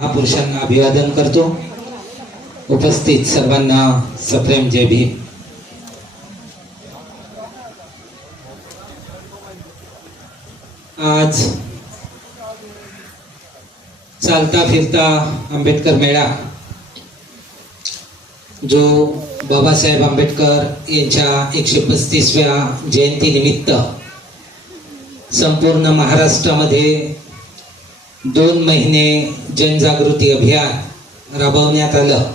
महापुरुषांना अभिवादन करतो. उपस्थित सर्वांना सप्रेम जय भीम. आज चालता फिरता आंबेडकर मेळा जो बाबासाहेब आंबेडकर यांच्या 135व्या जयंती निमित्त संपूर्ण महाराष्ट्रामध्ये 2 महिने जनजागृती अभियान राबवण्यात आलं.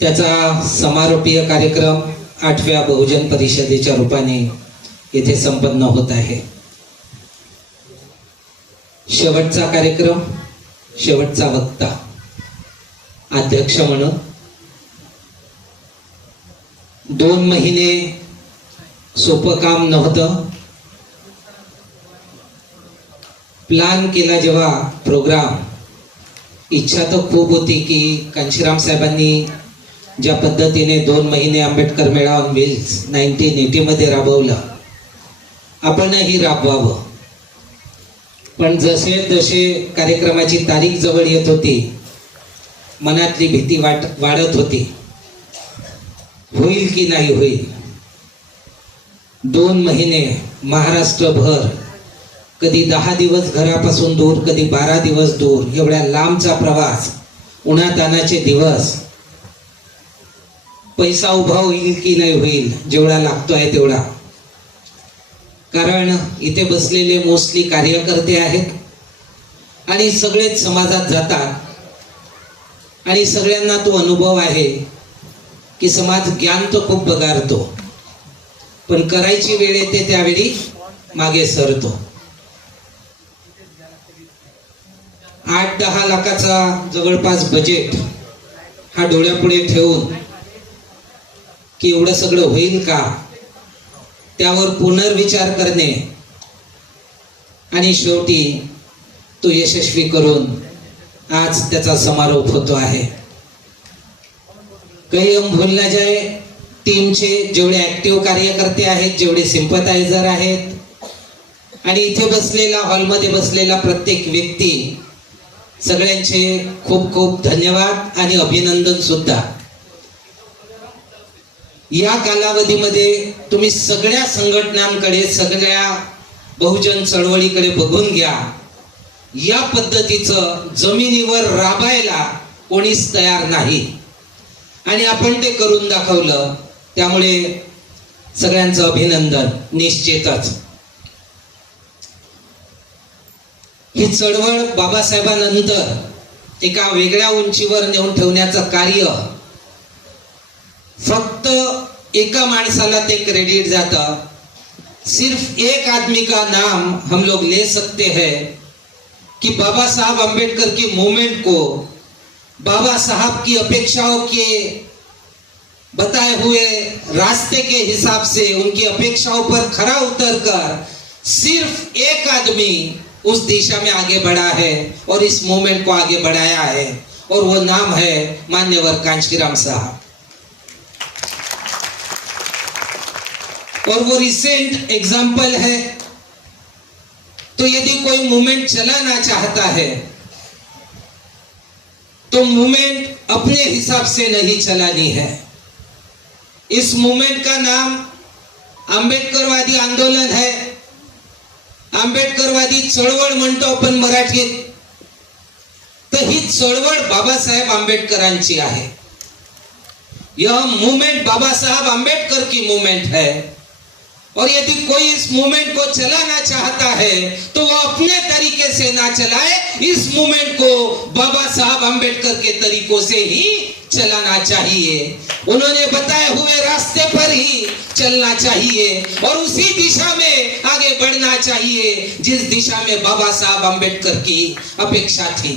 त्याचा समारोपीय कार्यक्रम 8व्या बहुजन परिषदेच्या रूपाने येथे संपन्न होत आहे. शेवटचा कार्यक्रम, शेवटचा वक्ता अध्यक्ष म्हणून 2 महिने सोपं काम नव्हतं. प्लान केला जेव्हा प्रोग्राम, इच्छा तर खूप होती की कांशीराम साहेबांनी ज्या पद्धतीने 2 महिने आंबेडकर मेळा ऑन व्हील्स 1980 मध्ये राबवलं, आपणही राबवावं. पण जसे जसे कार्यक्रमाची तारीख जवळ येत होती, मनातली भीती वाढत होती, होईल की नाही होईल. 2 महिने महाराष्ट्रभर, कधी 10 दिवस घरापासून दूर, कधी 12 दिवस दूर, एवढ्या लांबचा प्रवास, उन्हातानाचे दिवस, पैसा उभा होईल की नाही होईल, जेवढा लागतोय तेवढा. कारण इथे बसलेले मोस्टली कार्यकर्ते आहेत आणि सगळेच समाजात जातात आणि सगळ्यांना तो अनुभव आहे की समाज ज्ञान तो खूप बगारतो, पण करायची वेळ येते त्यावेळी मागे सरतो. 8-10 लाखाचा जवळपास बजेट हा डोळ्यापुढे ठेवून की एवढं सगळं होईल का, त्यावर पुनर्विचार करणे आणि शेवटी तो यशस्वी करून आज त्याचा समारोप होतो आहे. कहीं हम भूल ना जाए, टीमचे जेवढे ऍक्टिव्ह कार्यकर्ते आहेत, जेवढे सिंपथायझर आहेत आणि इथे बसलेला, हॉलमध्ये बसलेला प्रत्येक व्यक्ती, सगळ्यांचे खूप खूप धन्यवाद आणि अभिनंदन सुद्धा. या कालावधीमध्ये तुम्ही सगळ्या संघटनांकडे, सगळ्या बहुजन चळवळीकडे बघून घ्या. या पद्धतीचं जमिनीवर राबायला कोणीच तयार नाही आणि आपण ते करून दाखवलं. त्यामुळे सगळ्यांचं अभिनंदन निश्चितच. ही चळवळ बाबासाहेबांनंतर एका वेगळ्या उंचीवर नेऊन ठेवण्याचं कार्य फक्त एका माणसाला ते क्रेडिट जाता. सिर्फ एक आदमी का नाम हम लोग ले सकते हैं कि बाबा साहब आंबेडकर की मूवमेंट को बाबा साहब की अपेक्षाओं के बताए हुए रास्ते के हिसाब से उनकी अपेक्षाओं पर खरा उतरकर सिर्फ एक आदमी उस दिशा में आगे बढ़ा है और इस मूवमेंट को आगे बढ़ाया है, और वो नाम है मान्यवर कांशीराम साहब. और वो रिसेंट एग्जाम्पल है. तो यदि कोई मूवमेंट चलाना चाहता है तो मूवमेंट अपने हिसाब से नहीं चलानी है. इस मूवमेंट का नाम आंबेडकरवादी आंदोलन है. आंबेडकरवादी चळवळ म्हणतो आपण मराठीत. तर ही चळवळ बाबासाहेब आंबेडकरांची आहे. यह मूवमेंट बाबा साहब आंबेडकर की मूवमेंट है. और यदि कोई इस मूवमेंट को चलाना चाहता है तो वो अपने तरीके से ना चलाए, इस मूवमेंट को बाबा साहब आंबेडकर के तरीकों से ही चलाना चाहिए. उन्होंने बताए हुए रास्ते पर ही चलना चाहिए और उसी दिशा में आगे बढ़ना चाहिए जिस दिशा में बाबा साहब आंबेडकर की अपेक्षा थी.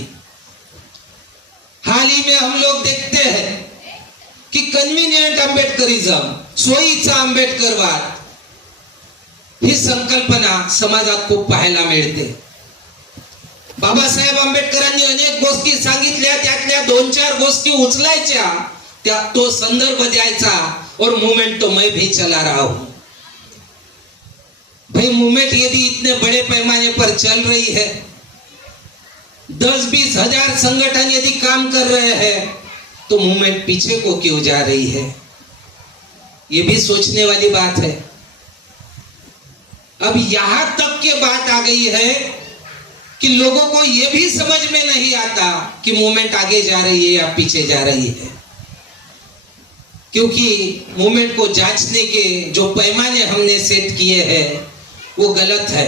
हाल ही में हम लोग देखते हैं कि कन्वीनियंट आंबेडकरिज्म, सोयीचा आंबेडकरवाद, ही संकल्पना समाजात खूप पाहायला मिळते. बाबासाहेब आंबेडकरांनी अनेक गोष्टी सांगितल्या, त्यातल्या 2-4 गोष्टी उचलायच्या, त्या तो संदर्भ द्यायचा और मूवमेंट तो मैं भी चला रहा हूं. भाई मूवमेंट यदि इतने बड़े पैमाने पर चल रही है 10-20 हजार संगठन यदि काम कर रहे हैं तो मूवमेंट पीछे को क्यों जा रही है? ये भी सोचने वाली बात है। अब यहां तक के बात आ गई है कि लोगों को यह भी समझ में नहीं आता कि मूवमेंट आगे जा रही है या पीछे जा रही है, क्योंकि मूवमेंट को जांचने के जो पैमाने हमने सेट किए हैं वो गलत है।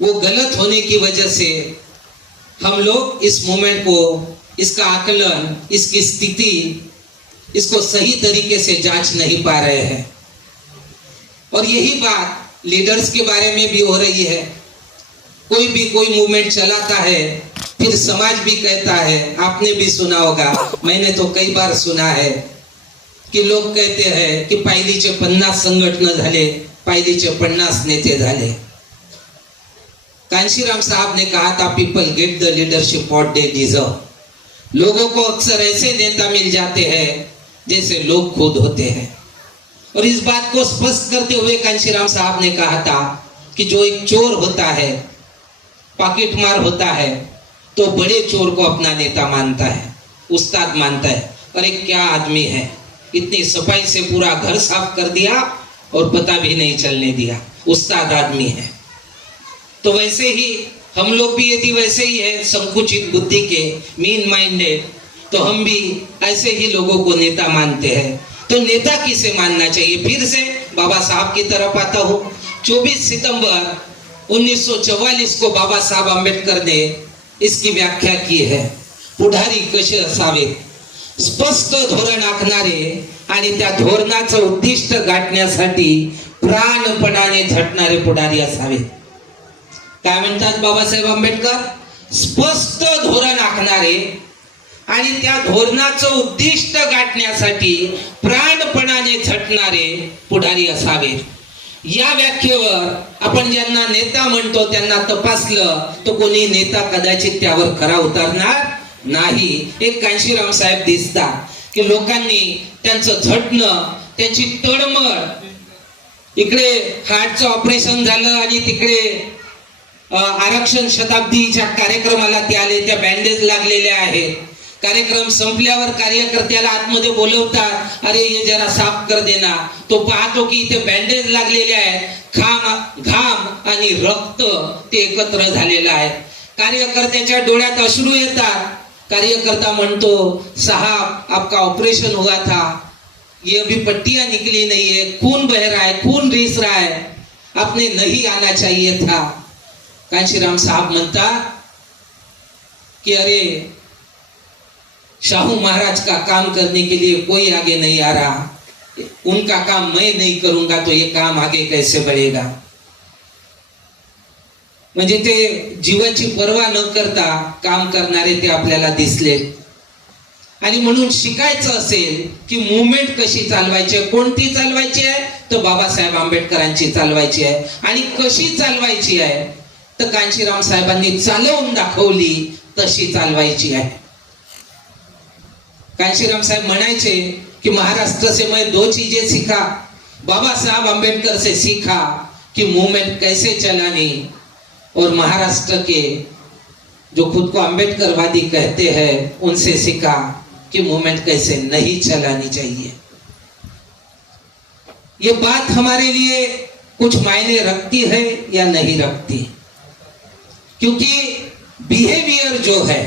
वो गलत होने की वजह से हम लोग इस मूवमेंट को, इसका आकलन, इसकी स्थिति, इसको सही तरीके से जांच नहीं पा रहे हैं। और यही बात लीडर्स के बारे में भी हो रही है। कोई भी कोई मूवमेंट चलाता है, फिर समाज भी कहता है, आपने भी सुना होगा, मैंने तो कई बार सुना है की लोक कहते हैं की पायलीचे 50 संघटन झाले, पायलीचे 50 नेते झाले। कांशीराम साहब ने कहा था, people get the leadership what they deserve. लोगों को अक्सर ऐसे नेता मिल जाते हैं जैसे लोग खुद होते हैं। और इस बात को स्पष्ट करते हुए कांशीराम साहब ने कहा था कि जो एक चोर होता है, पॉकेटमार होता है, तो बड़े चोर को अपना नेता मानता है, उस्ताद मानता है। अरे क्या आदमी है, इतनी सफाई से पूरा घर साफ कर दिया और पता भी नहीं चलने दिया, उस्ताद आदमी है। तो वैसे ही हम लोग भी यदि वैसे ही है, संकुचित बुद्धि के, मीन माइंडेड, तो हम भी ऐसे ही लोगों को नेता मानते हैं। तो नेता किसे मानना चाहिए? फिर से बाबा साहब की तरफ आता हूं। 24 सितंबर 1944 को बाबा साहब आंबेडकर ने इसकी व्याख्या की है। पुढारी कसे असावे, स्पष्ट धोरण आखणारे आणि त्या धोरणाचं उद्दिष्ट गाठण्यासाठी प्राणपणाने झटणारे पुढारी असावे। काय म्हणतात बाबासाहेब आंबेडकर? स्पष्ट धोरण आखणारे आणि त्या धोरणाचं उद्दिष्ट गाठण्यासाठी प्राणपणाने झटणारे पुढारी असावेत। या व्याख्येवर आपण ज्यांना नेता म्हणतो त्यांना तपासलं तर कोणी नेता कदाचित त्यावर खरा उतरणार नाही। एक कांशीराम साहेब दिसतात की लोकांनी त्यांचं झटणं, त्यांची तळमळ, इकडे हार्टचं ऑपरेशन झालं आणि तिकडे आरक्षण शताब्दीच्या कार्यक्रमाला ते आले, त्या बँडेज लागलेल्या आहेत। कार्यक्रम संपल्यावर कार्यकर्त्याला आतमध्ये बोलवतात, अरे ये जरा साफ कर देना। तो पाहतो की इथे बँडेज लागलेले आहेत, घाम आणि रक्त ते एकत्र झालेलं आहे। कार्यकर्त्याच्या डोळ्यात अश्रू येतात। कार्यकर्ता म्हणतो, साहब आपका ऑपरेशन हुआ था, ये अभी पट्टियां निकली नहीं है, खून बह रहा है, खून रिस रहा है, आपने नहीं आना चाहिए था। कांशीराम साहब म्हणतात कि अरे शाहू महाराज का काम करने के लिए कोई आगे नहीं आ रहा, उनका काम मैं नहीं करूंगा तो ये काम आगे कैसे बढ़ेगा। म्हणजे ते जीवाची पर्वा न करता काम करणारे ते आपल्याला दिसले। आणि म्हणून शिकायचं असेल की मूवमेंट कशी चालवायची आहे, कोणती चालवायची आहे, तर बाबासाहेब आंबेडकरांची चालवायची आहे। आणि कशी चालवायची आहे तर कांशीराम साहेबांनी चालवून दाखवली तशी चालवायची आहे। कांशीराम साहब म्हणायचे कि महाराष्ट्र से मैं 2 चीजें सीखा, बाबा साहब आंबेडकर से सीखा कि मूवमेंट कैसे चलानी, और महाराष्ट्र के जो खुद को आंबेडकरवादी कहते हैं उनसे सीखा कि मूवमेंट कैसे नहीं चलानी चाहिए। ये बात हमारे लिए कुछ मायने रखती है या नहीं रखती, क्योंकि बिहेवियर जो है,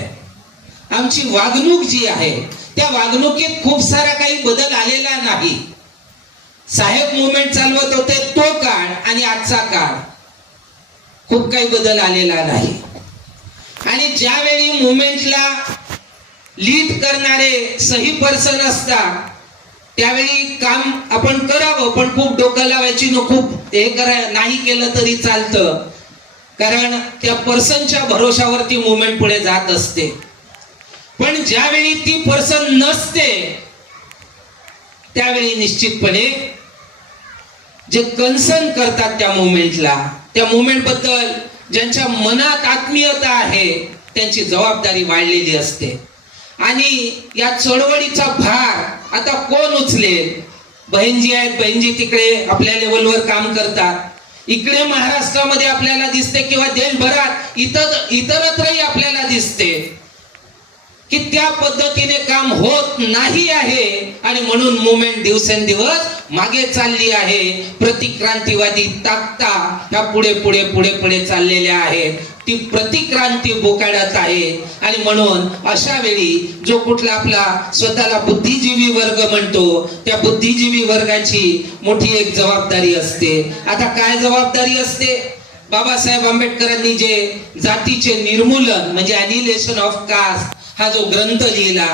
आमची वागणूक जी आहे त्या वागणुकीत खूप सारा काही बदल आलेला नाही। साहेब मूवमेंट चालवत होते तो काळ आणि आजचा काळ खूप काही बदल आलेला नाही। आणि ज्यावेळी मूवमेंटला लीड करणारे सही पर्सन असतात त्यावेळी काम आपण करावं, पण खूप डोकं लावायची न खूप नाही केलं तरी चालतं, कारण त्या पर्सनच्या भरोशावरती मूवमेंट पुढे जात असते। पण ज्यावेळी ती पर्सन नसते त्यावेळी निश्चितपणे जे कन्सर्न करतात त्या मूवमेंटला, त्या मूवमेंट बद्दल ज्यांच्या मनात आत्मीयता आहे त्यांची जबाबदारी वाढलेली असते। आणि या चळवळीचा भार आता कोण उचलेल? बहीणजी आहेत, बहीणजी तिकडे आपल्या लेवलवर काम करतात, इकडे महाराष्ट्रामध्ये आपल्याला दिसते किंवा देशभरात इतरत्रही आपल्याला दिसते की त्या पद्धतीने काम होत नाही आहे आणि म्हणून मुवमेंट दिवसेंदिवस मागे चालली आहे. प्रतिक्रांतीवादी ताकता ह्या पुढे पुढे पुढे पुढे चाललेल्या आहेत. ती प्रतिक्रांती बोकाडत आहे आणि म्हणून अशा वेळी जो कुठला आपला स्वतःला बुद्धिजीवी वर्ग म्हणतो त्या बुद्धिजीवी वर्गाची मोठी एक जबाबदारी असते. आता काय जबाबदारी असते? बाबासाहेब आंबेडकरांनी जे जातीचे निर्मूलन म्हणजे अॅनिहिलेशन ऑफ कास्ट हा जो ग्रंथ लिहिला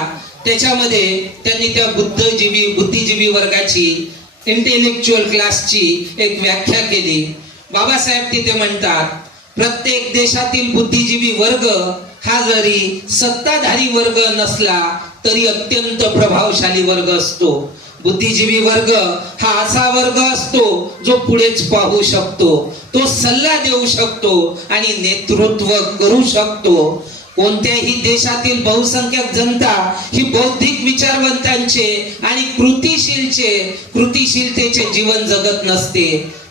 त्याच्यामध्ये त्यांनी त्या बुद्धिजीवी वर्गाची इंटेलेक्च्युअल क्लासची एक व्याख्या केली. बाबासाहेब तिथे म्हणतात प्रत्येक देशातील बुद्धिजीवी वर्ग हा जरी सत्ताधारी वर्ग नसला तरी अत्यंत प्रभावशाली वर्ग असतो. बुद्धिजीवी वर्ग हा असा वर्ग असतो जो पुढेच पाहू शकतो, तो सल्ला देऊ शकतो आणि नेतृत्व करू शकतो. कोणत्याही देशातील बहुसंख्यक जनता ही बौद्धिक विचारवंतांचे आणि कृतिशीलतेचे जीवन जगत नसते.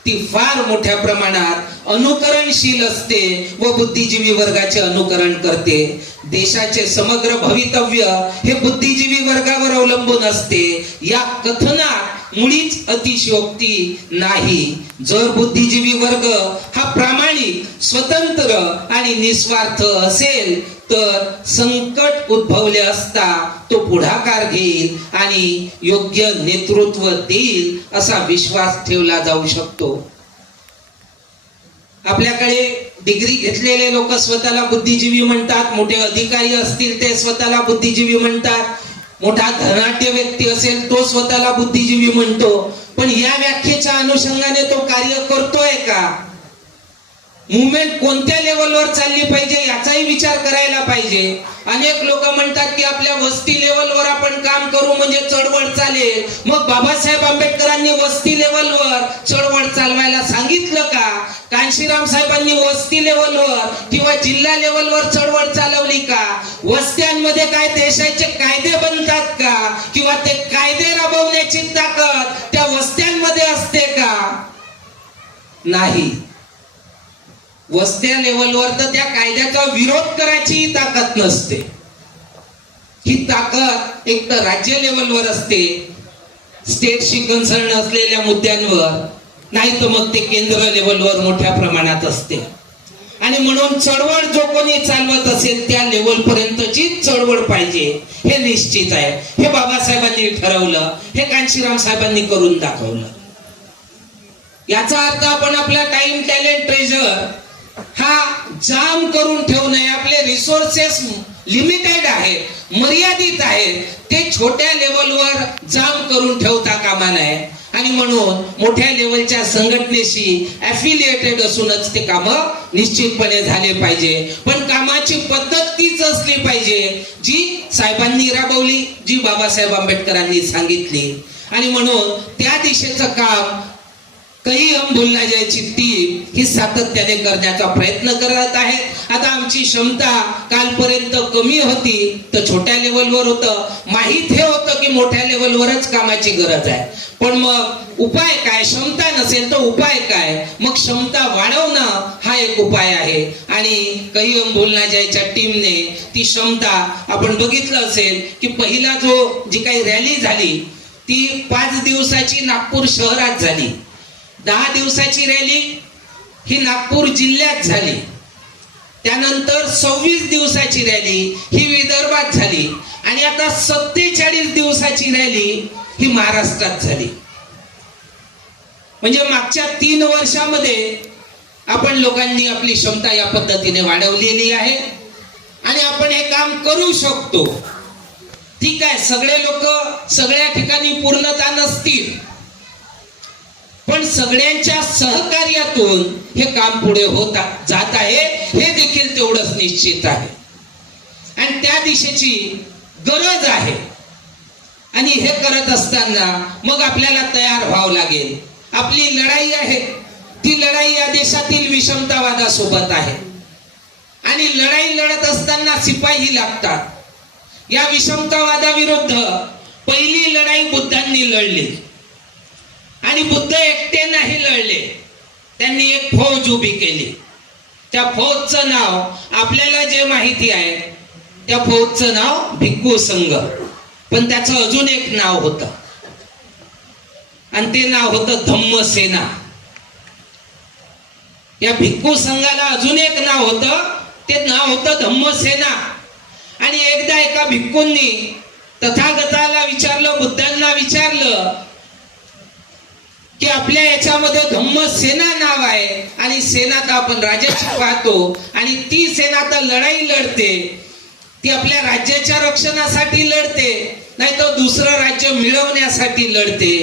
ती फार मोठ्या प्रमाणात अनुकरणशील असते व बुद्धिजीवी वर्गाचे अनुकरण करते. देशाचे समग्र भवितव्य हे बुद्धिजीवी वर्गावर अवलंबून असते. या कथनात मुळीच अतिशयोक्ती नाही. जर बुद्धिजीवी वर्ग हा प्रामाणिक, स्वतंत्र आणि निस्वार्थ असेल तर संकट उद्भवले असता तो पुढाकार घेईल आणि योग्य नेतृत्व देईल असा विश्वास ठेवला जाऊ शकतो. आपल्याकडे डिग्री घेतलेले लोक स्वतःला बुद्धिजीवी म्हणतात, मोठे अधिकारी असतील ते स्वतःला बुद्धिजीवी म्हणतात, मोठा धनाढ्य व्यक्ती असेल तो स्वतःला बुद्धिजीवी म्हणतो. पण या व्याख्येच्या अनुषंगाने तो कार्य करतोय का? मुवमेंट कोणत्या लेवलवर चालली पाहिजे याचाही विचार करायला पाहिजे. अनेक लोक म्हणतात की आपल्या वस्ती लेवलवर आपण काम करू म्हणजे चळवळ चालेल. मग बाबासाहेब आंबेडकरांनी वस्ती लेवलवर चळवळ चालवायला सांगितलं का? कांशीराम साहेबांनी वस्ती लेवलवर किंवा जिल्हा लेवलवर चळवळ चालवली का? वस्त्यांमध्ये काय देशाचे कायदे बनतात का? किंवा ते कायदे राबवण्याची ताकद त्या वस्त्यांमध्ये असते का? नाही. वस्त्या लेवलवर तर त्या कायद्याचा विरोध करायची ताकद नसते. ही ताकद एक तर राज्य लेवलवर असते, स्टेटशी कन्सर्न असलेल्या मुद्द्यांवर, नाही तर मग ते केंद्र लेवलवर मोठ्या प्रमाणात असते. आणि म्हणून चळवळ जो कोणी चालवत असेल त्या लेवल पर्यंतची चळवळ पाहिजे हे निश्चित आहे. हे बाबासाहेबांनी ठरवलं, हे कांशीराम साहेबांनी करून दाखवलं. याचा अर्थ आपण आपला टाइम, टॅलेंट, ट्रेजर हा जाम करून ठेवू नये. आपले रिसोर्सेस लिमिटेड आहेत, मर्यादित आहेत, ते छोट्या लेवलवर जाम करून ठेवता कामा नये. आणि म्हणून मोठ्या लेवलच्या संघटनेशी ॲफिलिएटेड असूनच ते काम निश्चितपणे झाले पाहिजे. पण कामाची पद्धत तीच असली पाहिजे जी साहेबांनी राबवली, जी बाबासाहेब आंबेडकरांनी सांगितली. आणि म्हणून त्या दिशेचं काम कही हम भूलना जायची टीम ही सातत्याने करण्याचा प्रयत्न करत आहे. आता आमची क्षमता कालपर्यंत कमी होती तर छोट्या लेवलवर होतं, माहीत हे होतं की मोठ्या लेवलवरच कामाची गरज आहे. पण मग उपाय काय? क्षमता नसेल तर उपाय काय? मग क्षमता वाढवणं हा एक उपाय आहे. आणि कही हम भूलना जायच्या टीमने ती क्षमता आपण बघितलं असेल की पहिला जी काही रॅली झाली ती 5 दिवसाची नागपूर शहरात झाली. 10 दिवसाची रॅली ही नागपूर जिल्ह्यात झाली. त्यानंतर 26 दिवसाची रॅली ही विदर्भात झाली. आणि आता 47 दिवसाची रॅली ही महाराष्ट्रात झाली. म्हणजे मागच्या 3 वर्षामध्ये आपण लोकांनी आपली क्षमता या पद्धतीने वाढवलेली आहे आणि आपण हे काम करू शकतो. ठीक आहे, सगळे लोक सगळ्या ठिकाणी पूर्णता नसतील, पण सगळ्यांच्या सहकार्यातून हे काम पुढे होत जात आहे हे देखील तेवढंच निश्चित आहे. आणि त्या दिशेची गरज आहे. आणि हे करत असताना मग आपल्याला तयार व्हावं लागेल. आपली लढाई आहे ती लढाई या देशातील विषमतावादासोबत आहे. आणि लढाई लढत असताना शिपाई लागतात. या विषमतावादाविरुद्ध पहिली लढाई बुद्धांनी लढली. आणि बुद्ध एकटे नाही लढले, त्यांनी एक फौज उभी केली. त्या फौजचं नाव आपल्याला जे माहिती आहे, त्या फौजचं नाव भिक्खू संघ. पण त्याचं अजून एक नाव होतं आणि ते नाव होतं धम्मसेना. या भिक्खू संघाला अजून एक नाव होतं, ते नाव होतं धम्मसेना. आणि एकदा एका भिक्खूंनी तथागताला विचारलं, बुद्धांना विचारलं की आपल्या याच्यामध्ये धम्मसेना नाव आहे आणि सेना तर आपण राजाची पाहतो आणि ती सेना तर लढाई लढते, ती आपल्या राज्याच्या रक्षणासाठी लढते, नाही तर दुसरं राज्य मिळवण्यासाठी लढते,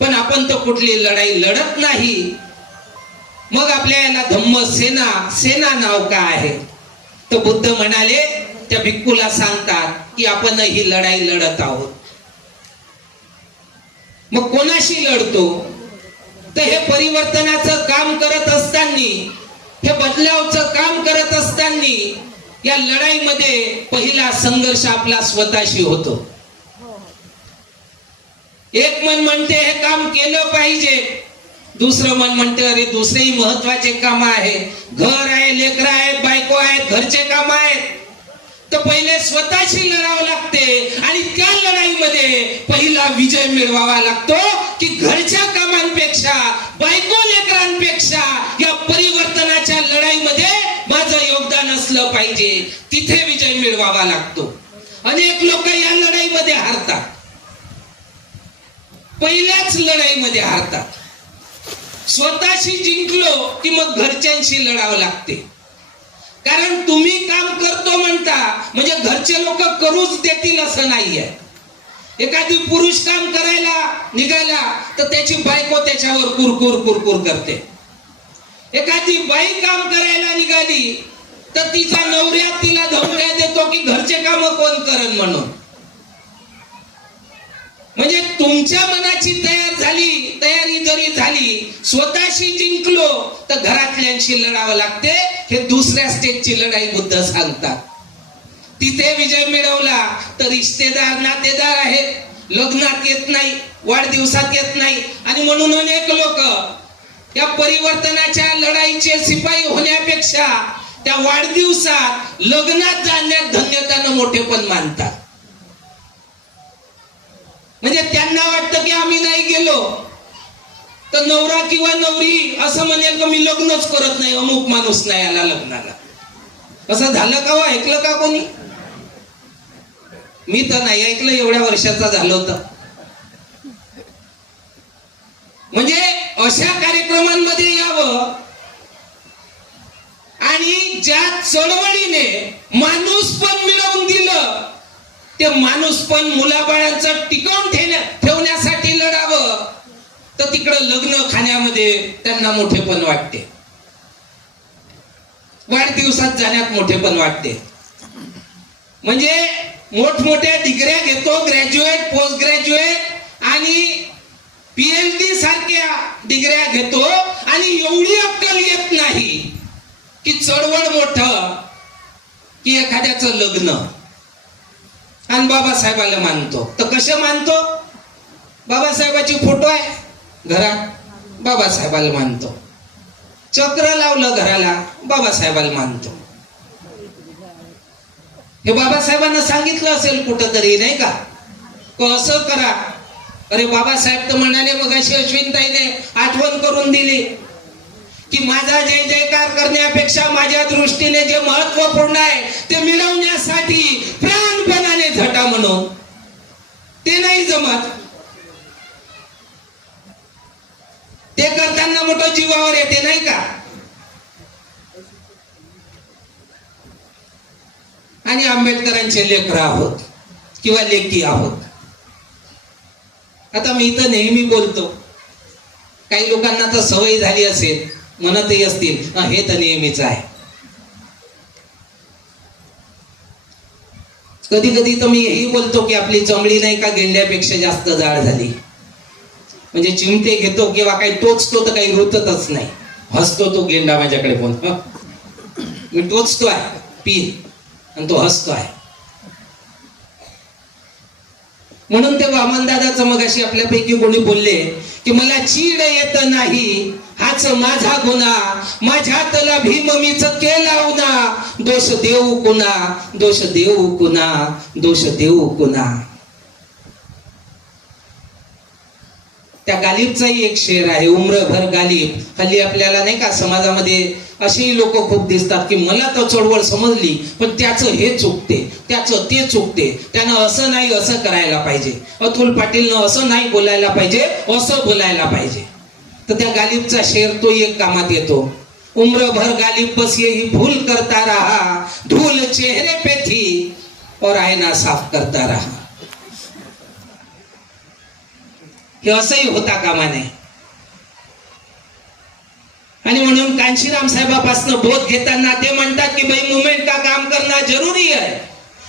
पण आपण तर कुठली लढाई लढत नाही. मग आपल्या याला धम्मसेना सेना नाव का आहे? तर बुद्ध म्हणाले, त्या भिक्खूला सांगतात की आपण ही लढाई लढत आहोत. मग कोणाशी लढतो? तर हे परिवर्तनाचं काम करत असताना, हे बदलावचं काम करत असताना या लढाईमध्ये पहिला संघर्ष आपला स्वतःशी होतो. एक मन म्हणते हे काम केलं पाहिजे, दुसरं मन म्हणते अरे दुसरेही महत्वाचे काम आहे, घर आहे, लेकरं आहेत, बायको आहेत, घरचे काम आहेत. तर पहिले स्वतःशी लढावं लागते आणि त्या लढाईमध्ये पहिला विजय मिळवावा लागतो की घरच्या कामांपेक्षा, बायको लेकरांपेक्षा या परिवर्तनाच्या लढाईमध्ये माझं योगदान असलं पाहिजे. तिथे विजय मिळवावा लागतो. अनेक लोक या लढाईमध्ये हारतात, पहिल्याच लढाईमध्ये हारतात. स्वतःशी जिंकलो की मग घरच्यांशी लढावं लागते. कारण तुम्ही काम करतो म्हणता म्हणजे घरचे लोक करूच देतील असं नाहीये. एखादी पुरुष काम करायला निघाला तर त्याची बायको त्याच्यावर कुरकुर कुरकुर करते. एखादी बाई काम करायला निघाली तर तिचा नवऱ्या तिला धमक्या देतो की घरचे काम कोण करण म्हणून. म्हणजे तुमच्या मनाची तयारी जरी झाली, स्वतःशी जिंकलो तर घरातल्यांशी लढावं लागते. हे दुसऱ्या स्टेजची लढाई बुद्ध सांगतात. तिथे विजय मिळवला तर रिश्तेदार नातेदार आहेत, लग्नात येत नाही, वाढदिवसात येत नाही आणि म्हणून अनेक लोक या परिवर्तनाच्या लढाईचे शिपाई होण्यापेक्षा त्या वाढदिवसात लग्नात जाण्यात धन्यतानं मोठेपण मानतात. म्हणजे त्यांना वाटतं की आम्ही नाही गेलो तर नवरा किंवा नवरी असं म्हणेल की मी लग्नच करत नाही, अमुक माणूस नाही आला लग्नाला. असं झालं का? ऐकलं का कोणी? मी तर नाही ऐकलं, एवढ्या वर्षाचा झालो तर. म्हणजे अशा कार्यक्रमांमध्ये यावं आणि ज्या चळवळीने माणूस पण मिळवून दिलं, ते माणूस पण मुलाबाळांचं टिकवून ठेवण्यासाठी लढावं, तर तिकडं लग्न खाण्यामध्ये त्यांना मोठेपण वाटते, वाढदिवसात जाण्यात मोठेपण वाटते. म्हणजे मोठमोठ्या डिग्र्या घेतो, ग्रॅज्युएट, पोस्ट ग्रॅज्युएट आणि PhD सारख्या डिग्र्या घेतो आणि एवढी अक्कल येत नाही की चळवळ मोठं की एखाद्याचं लग्न. आणि बाबासाहेबाला मानतो. तर कसे मानतो? बाबासाहेबाची फोटो आहे घरात, बाबासाहेबाला मानतो. चक्र लावलं घराला, बाबासाहेबाला मानतो. हे बाबासाहेबांना सांगितलं असेल कुठंतरी, नाही का, कसं करा. अरे बाबासाहेब तर म्हणाले, मगाशी अश्विनताईने आठवण करून दिली की माझा जय जयकार करण्यापेक्षा माझ्या दृष्टीने जे महत्वपूर्ण आहे ते मिळवण्यासाठी प्राणपणाने झटा म्हणून. ते नाही जमत. ते करताना मोठं जीवावर येते, नाही का. आणि आंबेडकरांचे लेकरं आहोत किंवा लेकी आहोत. आता मी तर नेहमी बोलतो, काही लोकांना तर सवय झाली असेल, म्हणतही असतील हे तर नेहमीच आहे. कधी कधी तर मी हेही बोलतो की आपली चमडी नाही का गेंड्यापेक्षा जास्त जाड झाली. म्हणजे चिमटे घेतो किंवा काही टोचतो तर काही रुततच नाही. हसतो तो गेंडा माझ्याकडे पण, मी टोचतो आहे पीन आणि तो हसतो आहे. म्हणून ते वामनदादाचं मगाशी आपल्यापैकी कोणी बोलले की मला चीड येत नाही हाच माझा गुन्हा, माझ्यातला भीम मीच केला उना, दोष देऊ कुणा, दोष देऊ कुणा, दोष देऊ कुणा. त्या गालिबचाही एक शेर आहे, उम्रभर गालिब. हल्ली आपल्याला नाही का समाजामध्ये असेही लोक खूप दिसतात की मला तर चळवळ समजली पण त्याचं हे चुकते, त्याचं ते चुकते, त्यानं असं नाही असं करायला पाहिजे, अतुल पाटीलनं असं नाही बोलायला पाहिजे असं बोलायला पाहिजे. तर त्या गालिबचा शेर तो एक कामात येतो. उम्रभर गालिब बस यही भूल करता रहा, धूल चेहरे पे थी और आईना साफ करता रहा. हे असंही होता कामा नये. आणि म्हणून कांशीराम साहेबापासून बोध घेताना ते म्हणतात की भाई मूवमेंट का काम करना जरूरी है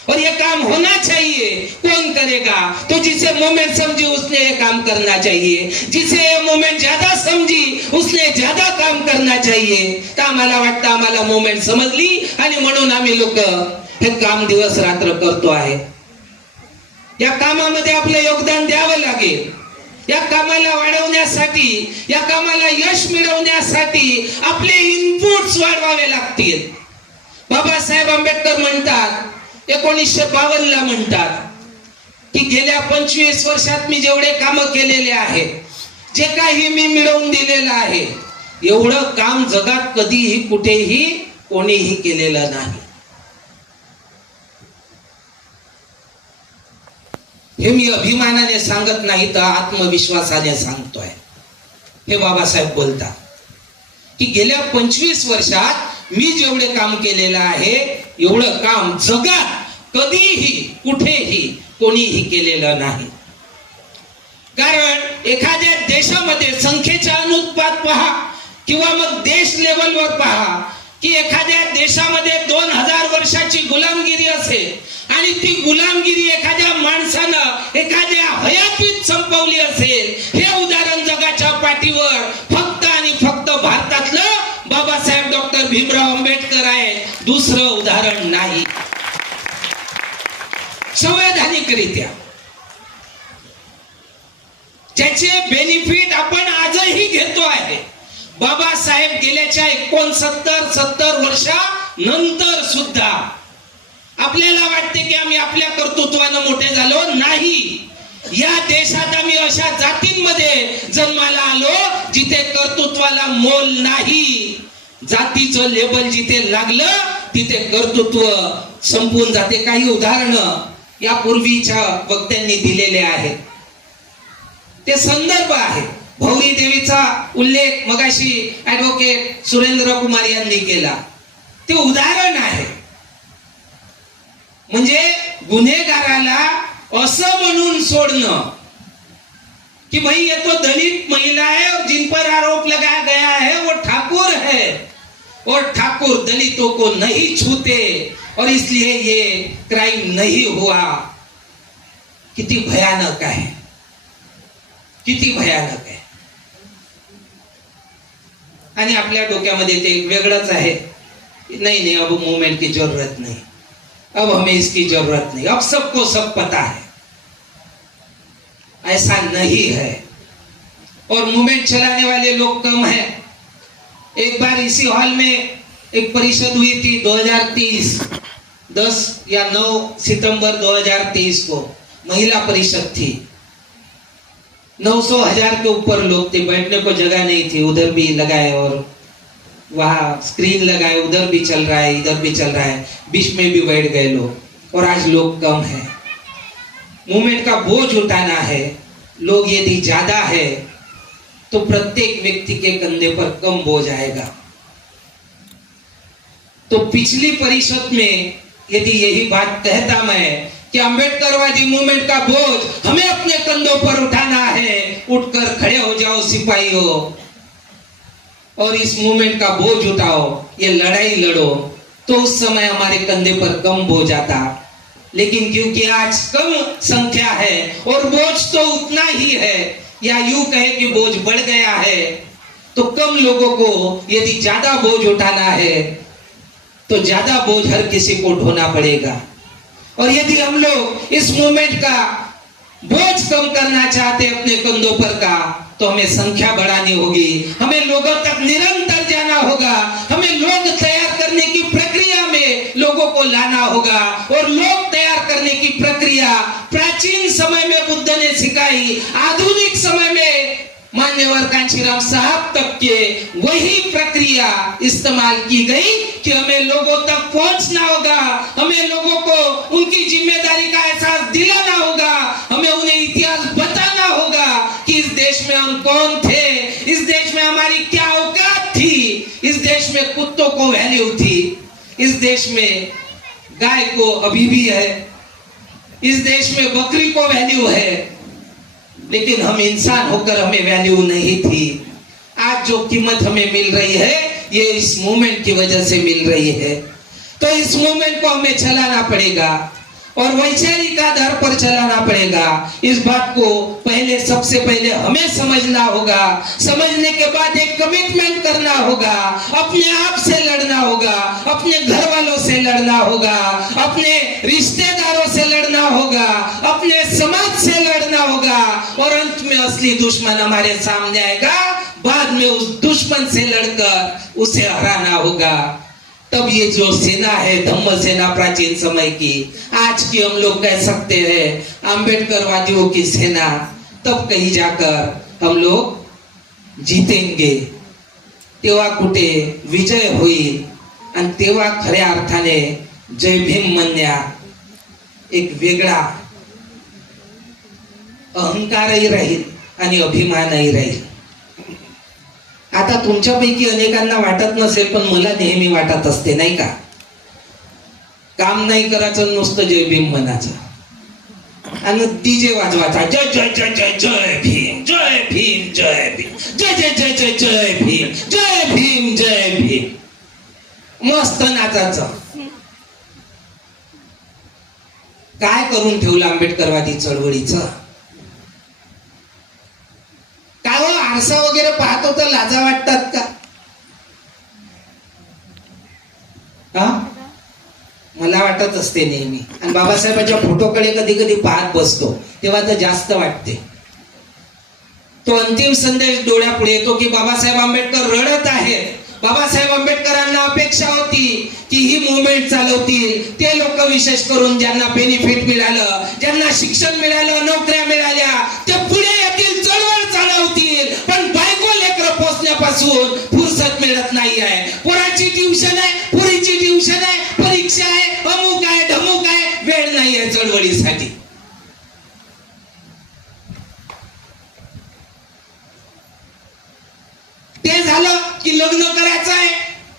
और ये काम होना चाहिए. कौन करेगा? तो जिसे मूवमेंट समझी उसने ये काम करना चाहिए, जिसे ये मूवमेंट ज्यादा समझी उसने ज्यादा काम करना चाहिए. तर आम्हाला वाटतं आम्हाला मूवमेंट समजली आणि म्हणून आम्ही लोक हे काम दिवस रात्र करतो आहे. या कामामध्ये आपलं योगदान द्यावं लागेल. या कामाला वाढवण्यासाठी, या कामाला यश मिळवण्यासाठी आपले इनपुट्स वाढवावे लागतील. बाबासाहेब आंबेडकर म्हणतात, 1952 ला म्हणतात की गेल्या 25 वर्षात मी जेवढे काम केलेले आहे, जे काही मी मिळवून दिलेलं आहे, एवढं काम जगात कधीही कुठेही कोणीही केलेलं नाही. हे मी अभिमानाने सांगत नाही तर आत्मविश्वासाने सांगतोय. हे बाबासाहेब बोलतात की गेल्या 25 वर्षात मी जेवढे काम केलेलं आहे, एवढं काम जगात कधीही कुठेही कोणीही केलेलं नाही. कारण एखाद्या देशामध्ये संख्येचा अनुपात पहा किंवा मग देश लेवलवर पहा की एखाद्या देशामध्ये 2000 वर्षाची गुलामगिरी असेल आणि ती गुलामगिरी एखाद्या माणसानं एखाद्या हयातीत संपवली असेल, हे उदाहरण जगाच्या पाठीवर फक्त आणि फक्त भारतातलं बाबासाहेब डॉक्टर भीमराव आंबेडकर आहे, दुसरं उदाहरण नाही. संवैधानिकरित्या ज्याचे बेनिफिट आपण आजही घेतो आहे. बाबासाहेब गेल्याच्या 69-70 वर्षानंतर सुद्धा आपल्याला वाटते की आम्ही आपल्या कर्तृत्वानं मोठे झालो नाही. या देशात आम्ही अशा जातींमध्ये जन्माला आलो जिथे कर्तृत्वाला मोल नाही. जातीचं लेबल जिथे लागलं तिथे कर्तृत्व संपून जाते. काही उदाहरणं यापूर्वीच्या वक्त्यांनी दिलेले आहेत, ते संदर्भ आहे. भौरी देवीचा उल्लेख मगाशी ऍडव्होकेट सुरेंद्र कुमार यांनी केला, ते उदाहरण आहे. म्हणजे गुन्हेगाराला असं म्हणून सोडणं कि भाई ये तो दलित महिला है और जिन पर आरोप लगाया गया है वो ठाकुर है और ठाकुर दलितों को नहीं छूते और इसलिए ये क्राइम नहीं हुआ. किती भयानक आहे, किती भयानक आहे. आणि आपल्या डोक्यामध्ये ते वेगळंच आहे. नहीं नहीं, अब मूवमेंट की जरूरत नहीं, अब हमें इसकी जरूरत नहीं, अब सबको सब पता है. ऐसा नहीं है. और मूवमेंट चलाने वाले लोग कम हैं. एक बार इसी हॉल में एक परिषद हुई थी 2030, 10 या 9 सितंबर 2023 को महिला परिषद थी. 900,000 के ऊपर लोग थे. बैठने को जगह नहीं थी. उधर भी लगाए और वहां स्क्रीन लगाए, उधर भी चल रहा है, इधर भी चल रहा है, बीच में भी बैठ गए लोग. और आज लोग कम हैं. मूवमेंट का बोझ उठाना है, लोग यदि ज्यादा है तो प्रत्येक व्यक्ति के कंधे पर कम बोझ आएगा. तो पिछली परिषद में यदि यही बात कहता मैं कि अंबेडकरवादी मूवमेंट का बोझ हमें अपने कंधों पर उठाना है, उठकर खड़े हो जाओ सिपाहियों और इस मूवमेंट का बोझ उठाओ, ये लड़ाई लड़ो, तो उस समय हमारे कंधे पर कम बोझ आता. लेकिन क्योंकि आज कम संख्या है और बोझ तो उतना ही है, या यूं कहे कि बोझ बढ़ गया है, तो कम लोगों को यदि ज्यादा बोझ उठाना है तो ज्यादा बोझ हर किसी को ढोना पड़ेगा. और यदि हम लोग इस मूवमेंट का बोझ कम करना चाहते अपने कंधों पर का, तो हमें संख्या बढ़ानी होगी, हमें लोगों तक निरंतर जाना होगा, हमें लोग तैयार करने की प्रक्रिया में लोगों को लाना होगा। और लोग तैयार करने की प्रक्रिया प्राचीन समय में बुद्ध ने सिखाई, आधुनिक समय में मान्यवर कांशीराम साहब तक के वही प्रक्रिया इस्तेमाल की गई कि हमें लोगों तक पहुंचना होगा, हमें लोगों को उनकी जिम्मेदारी का एहसास दिलाना होगा, हमें उन्हें इतिहास बताना होगा कि इस देश में हम कौन थे, इस देश में हमारी क्या औकात थी, इस देश में कुत्तों को वैल्यू थी, इस देश में गाय को अभी भी है, इस देश में बकरी को वैल्यू है, लेकिन हम इंसान होकर हमें वैल्यू नहीं थी। आज जो कीमत हमें मिल रही है ये इस मूवमेंट की वजह से मिल रही है। तो इस मूवमेंट को हमें चलाना पड़ेगा और वैचारिक आधार पर चलाना पड़ेगा। इस बात को सबसे पहले हमें समझना होगा, समझने के बाद एक कमिटमेंट करना होगा, अपने आप से लड़ना होगा, अपने घर वालों से लड़ना होगा, अपने रिश्तेदारों से लड़ना होगा, अपने समाज से लड़ना होगा और अंत में असली दुश्मन हमारे सामने आएगा, बाद में उस दुश्मन से लड़कर उसे हराना होगा। तब ये जो सेना है धम्म सेना प्राचीन समय की, आज की हम लोग कह सकते हैं आंबेडकरवादियों की सेना, तब कहीं जाकर हम लोग जीतेंगे, तेव्हा कुठे विजय होईल आणि तेव्हा खऱ्या अर्थाने जय भीम म्हणण्यात एक वेगळा अहंकारही राहील आणि अभिमानही राहील। आता तुमच्यापैकी अनेकांना वाटत नसेल पण मला नेहमी वाटत असते, नाही का? काम नाही करायचं, नुसतं जय भीम म्हणायचं आणि डीजे वाजवायचा, जय जय जय जय जय भीम, जय भीम जय भीम, जय जय जय जय जय भीम, जय भीम जय भीम, मस्त नाचायचं। काय करून ठेवलं आंबेडकरवादी चळवळीचं? काय हो, आरसा वगैरे पाहतो तर लाजा वाटतात का? मला वाटत असते नेहमी, आणि बाबासाहेबांच्या फोटोकडे कधी कधी पाहत बसतो तेव्हा तर जास्त वाटते। तो अंतिम संदेश डोळ्यापुढे येतो की बाबासाहेब आंबेडकर रडत आहेत। बाबासाहेब आंबेडकरांना अपेक्षा होती की ही मूवमेंट चालवतील ते लोक, विशेष करून ज्यांना बेनिफिट मिळालं, ज्यांना शिक्षण मिळालं, नोकऱ्या मिळाल्या, ते पुढे येतील, चळवळ चालवतील। पण बायको लेकर पोचण्यापासून फुरसत मिळत नाही आहे। पोराची ट्युशन आहे, पुरीची ट्युशन आहे, परीक्षा आहे, अमुक आहे, ढमुक आहे, वेळ नाही आहे चळवळीसाठी। ते झालं की लग्न करायचं आहे,